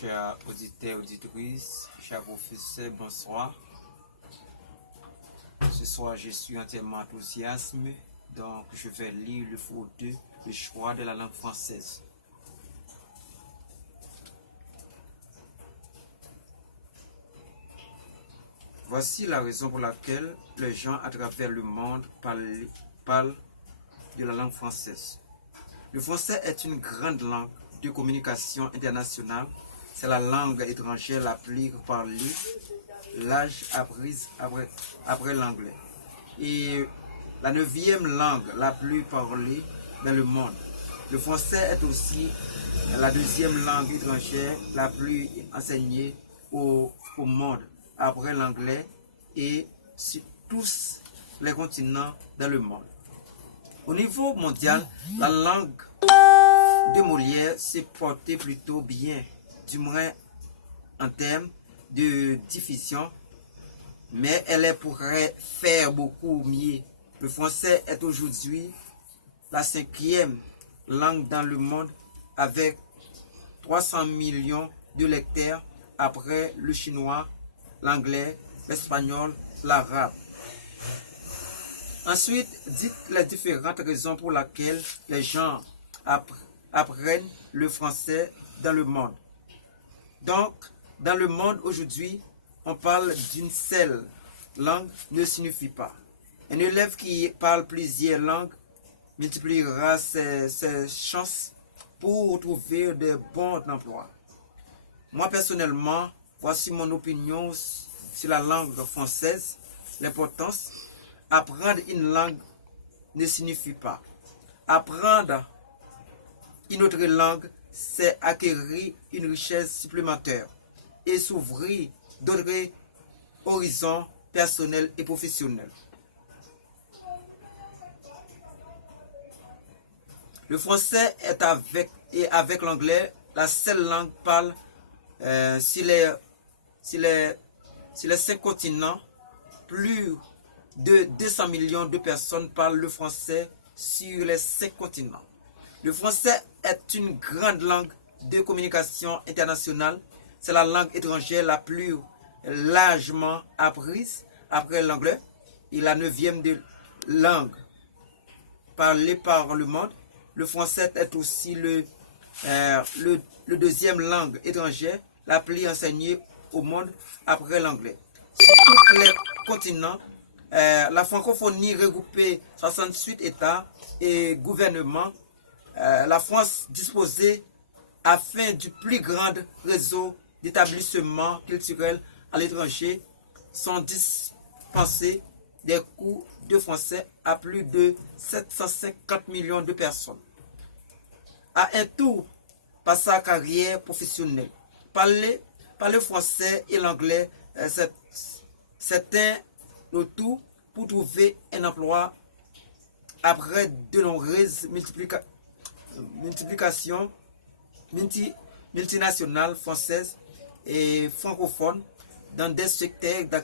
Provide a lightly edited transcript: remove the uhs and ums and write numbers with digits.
Chers auditeurs, auditrices, chers professeurs, bonsoir. Ce soir, je suis entièrement enthousiaste, donc je vais lire le cours 2, le choix de la langue française. Voici la raison pour laquelle les gens à travers le monde parlent de la langue française. Le français est une grande langue de communication internationale. C'est la langue étrangère la plus parlée, l'âge apprise après l'anglais. Et la 9e langue la plus parlée dans le monde. Le français est aussi la 2e langue étrangère la plus enseignée au monde après l'anglais et sur tous les continents dans le monde. Au niveau mondial, la langue de Molière s'est portée plutôt bien, du moins en termes de diffusion, mais elle pourrait faire beaucoup mieux. Le français est aujourd'hui la 5e langue dans le monde avec 300 millions de lecteurs après le chinois, l'anglais, l'espagnol, l'arabe. Ensuite, dites les différentes raisons pour lesquelles les gens apprennent le français dans le monde. Donc, dans le monde aujourd'hui, on parle d'une seule langue ne signifie pas. Un élève qui parle plusieurs langues multipliera ses chances pour trouver de bons emplois. Moi, personnellement, voici mon opinion sur la langue française. L'importance, apprendre une langue ne signifie pas. Apprendre une autre langue, c'est acquérir une richesse supplémentaire et s'ouvrir d'autres horizons personnels et professionnels. Le français est avec l'anglais la seule langue parlée sur les 5 continents. Plus de 200 millions de personnes parlent le français sur les 5 continents. Le français est une grande langue de communication internationale. C'est la langue étrangère la plus largement apprise après l'anglais et la 9e langue parlée par le monde. Le français est aussi le 2e langue étrangère la plus enseignée au monde après l'anglais. Sur tous les continents, la francophonie regroupait 68 États et gouvernements. La France disposait afin du plus grand réseau d'établissements culturels à l'étranger sont dispensés des cours de français à plus de 750 millions de personnes. À un tour par sa carrière professionnelle, parler français et l'anglais, c'est un tout pour trouver un emploi après de nombreuses multiplications multinationales françaises et francophones dans des secteurs d'activité